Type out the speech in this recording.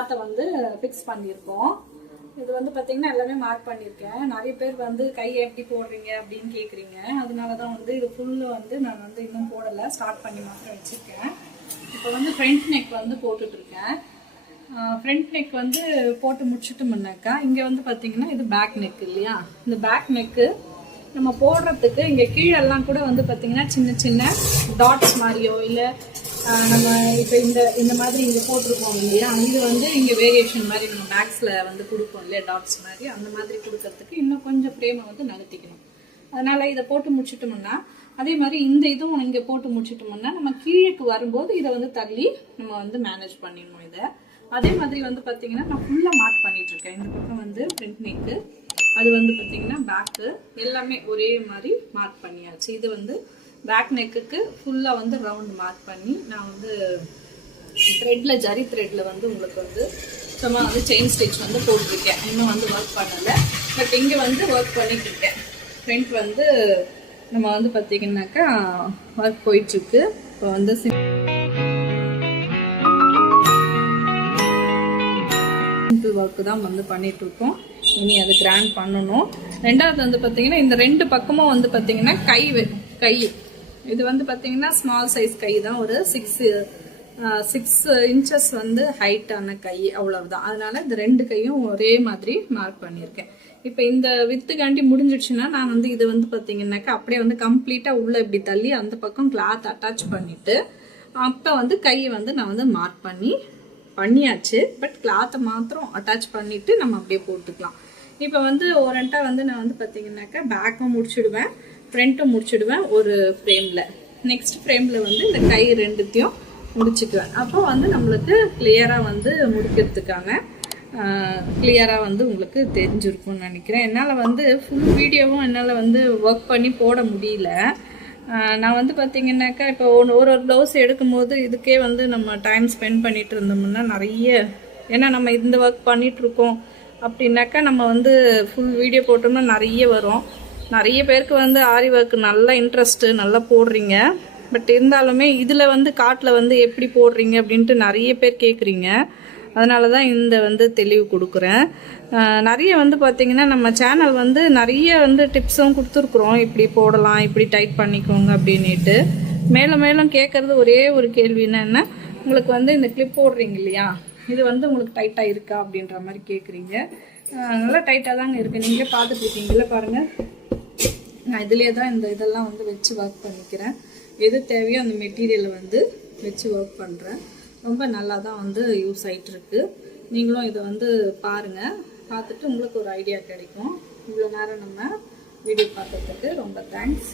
கிளாத்தை வந்து ஃபிக்ஸ் பண்ணியிருக்கோம். இது வந்து பார்த்தீங்கன்னா எல்லாமே மார்க் பண்ணியிருக்கேன். நிறைய பேர் வந்து கையை எப்படி போடுறீங்க அப்படின்னு கேட்குறீங்க. அதனால தான் வந்து இது ஃபுல்லு வந்து நான் வந்து இன்னும் போடலை, ஸ்டார்ட் பண்ணி மாத்திரம் வச்சுருக்கேன். இப்போ வந்து ஃப்ரண்ட் நெக் வந்து போட்டுட்ருக்கேன். ஃப்ரண்ட் நெக் வந்து போட்டு முடிச்சுட்டோம்னாக்கா இங்கே வந்து பார்த்தீங்கன்னா இது பேக் நெக் இல்லையா? இந்த பேக் நெக்கு நம்ம போடுறதுக்கு இங்கே கீழெல்லாம் கூட வந்து பார்த்தீங்கன்னா சின்ன சின்ன டாட்ஸ் மாதிரியோ இல்லை நம்ம இப்போ இந்த மாதிரி இங்கே போட்டிருக்கோம் இல்லையா? இது வந்து இங்கே வேரியேஷன் மாதிரி நம்ம பேக்ஸில் வந்து கொடுப்போம் இல்லையா, டாட்ஸ் மாதிரி. அந்த மாதிரி கொடுக்கறதுக்கு இன்னும் கொஞ்சம் ஃப்ரேமை வந்து நகர்த்திக்கணும். அதனால் இதை போட்டு முடிச்சிட்டோம்னா அதே மாதிரி இந்த இதுவும் இங்கே போட்டு முடிச்சிட்டோம்னா நம்ம கீழேக்கு வரும்போது இதை வந்து தள்ளி நம்ம வந்து மேனேஜ் பண்ணிடணும் இதை. அதே மாதிரி வந்து பார்த்தீங்கன்னா நான் ஃபுல்லாக மார்க் பண்ணிகிட்ருக்கேன். இந்த பக்கம் வந்து ஃப்ரண்ட் நெக்கு, அது வந்து பார்த்தீங்கன்னா பேக்கு, எல்லாமே ஒரே மாதிரி மார்க் பண்ணியாச்சு. இது வந்து பேக் நெக்குக்கு ஃபுல்லாக வந்து ரவுண்ட் மார்க் பண்ணி நான் வந்து த்ரெட்டில் ஜரி த்ரெட்டில் வந்து உங்களுக்கு வந்து சும்மா வந்து செயின் ஸ்டிச் வந்து போட்டிருக்கேன். இன்னும் வந்து ஒர்க் பண்ணலை, பட் இங்கே வந்து ஒர்க் பண்ணிட்டு இருக்கேன். ஃப்ரண்ட் வந்து நம்ம வந்து பார்த்தீங்கன்னாக்கா ஒர்க் போயிட்டுருக்கு. இப்போ வந்து சிம்பிள் ஒர்க்கு தான் வந்து பண்ணிகிட்ருக்கோம். இனி அது கிராண்ட் பண்ணணும். ரெண்டாவது வந்து பார்த்தீங்கன்னா இந்த ரெண்டு பக்கமும் வந்து பார்த்தீங்கன்னா கை இது வந்து பார்த்தீங்கன்னா ஸ்மால் சைஸ் கை தான், ஒரு 6 இன்ச்சஸ் வந்து ஹைட்டான கை, அவ்வளவுதான். அதனால இந்த ரெண்டு கையும் ஒரே மாதிரி மார்க் பண்ணியிருக்கேன். இப்போ இந்த வித்துக்காண்டி முடிஞ்சிடுச்சுன்னா நான் வந்து இது வந்து பார்த்தீங்கன்னாக்கா அப்படியே வந்து கம்ப்ளீட்டாக உள்ள இப்படி தள்ளி அந்த பக்கம் கிளாத் அட்டாச் பண்ணிட்டு அப்போ வந்து கையை வந்து நான் வந்து மார்க் பண்ணியாச்சு. பட் கிளாத்தை மாத்திரம் அட்டாச் பண்ணிட்டு நம்ம அப்படியே போட்டுக்கலாம். இப்போ வந்து ஓரண்டாக வந்து நான் வந்து பார்த்தீங்கன்னாக்கா பேக்கும் முடிச்சுடுவேன், ஃப்ரண்ட்டும் முடிச்சுடுவேன் ஒரு ஃப்ரேமில். நெக்ஸ்ட் ஃப்ரேமில் வந்து இந்த கை ரெண்டுத்தையும் முடிச்சுக்குவேன். அப்போ வந்து நம்மளுக்கு கிளியராக வந்து முடிக்கிறதுக்கான கிளியராக வந்து உங்களுக்கு தெரிஞ்சிருக்கும்னு நினைக்கிறேன். என்னால் வந்து ஃபுல் வீடியோவும் என்னால் வந்து ஒர்க் பண்ணி போட முடியல. நான் வந்து பார்த்தீங்கன்னாக்கா இப்போ ஒரு ப்ளவுஸ் எடுக்கும்போது இதுக்கே வந்து நம்ம டைம் ஸ்பெண்ட் பண்ணிட்டு இருந்தோம்னா நிறைய, ஏன்னா நம்ம இந்த ஒர்க் பண்ணிகிட்ருக்கோம் அப்படின்னாக்கா நம்ம வந்து ஃபுல் வீடியோ போட்டோம்னா நிறைய வரும். நிறைய பேருக்கு வந்து ஆரி ஒர்க் நல்லா இன்ட்ரெஸ்ட்டு, நல்லா போடுறீங்க. பட் இருந்தாலுமே இதில் வந்து காட்டில் வந்து எப்படி போடுறீங்க அப்படின்ட்டு நிறைய பேர் கேட்குறீங்க. அதனால தான் இந்த வந்து தெளிவு கொடுக்குறேன். நிறைய வந்து பார்த்திங்கன்னா நம்ம சேனல் வந்து நிறைய வந்து டிப்ஸும் கொடுத்துருக்குறோம், இப்படி போடலாம், இப்படி டைட் பண்ணிக்கோங்க அப்படின்ட்டு. மேலும் கேட்குறது ஒரே ஒரு கேள்வி என்னென்னா, உங்களுக்கு வந்து இந்த கிளிப் போடுறீங்க இல்லையா, இது வந்து உங்களுக்கு டைட்டாக இருக்கா அப்படின்ற மாதிரி கேட்குறீங்க. நல்லா டைட்டாக தாங்க இருக்குது, நீங்களே பார்த்துட்ருக்கீங்களா பாருங்கள். நான் இதுலேயே தான் இதெல்லாம் வந்து வச்சு ஒர்க் பண்ணிக்கிறேன். எது தேவையோ அந்த மெட்டீரியலை வந்து வச்சு ஒர்க் பண்ணுறேன். ரொம்ப நல்லா தான் வந்து யூஸ் ஆகிட்டுருக்கு. நீங்களும் இதை வந்து பாருங்கள், பார்த்துட்டு உங்களுக்கு ஒரு ஐடியா கிடைக்கும். இவ்வளோ நேரம் நம்ம வீடியோ பார்த்ததுக்கு ரொம்ப தேங்க்ஸ்.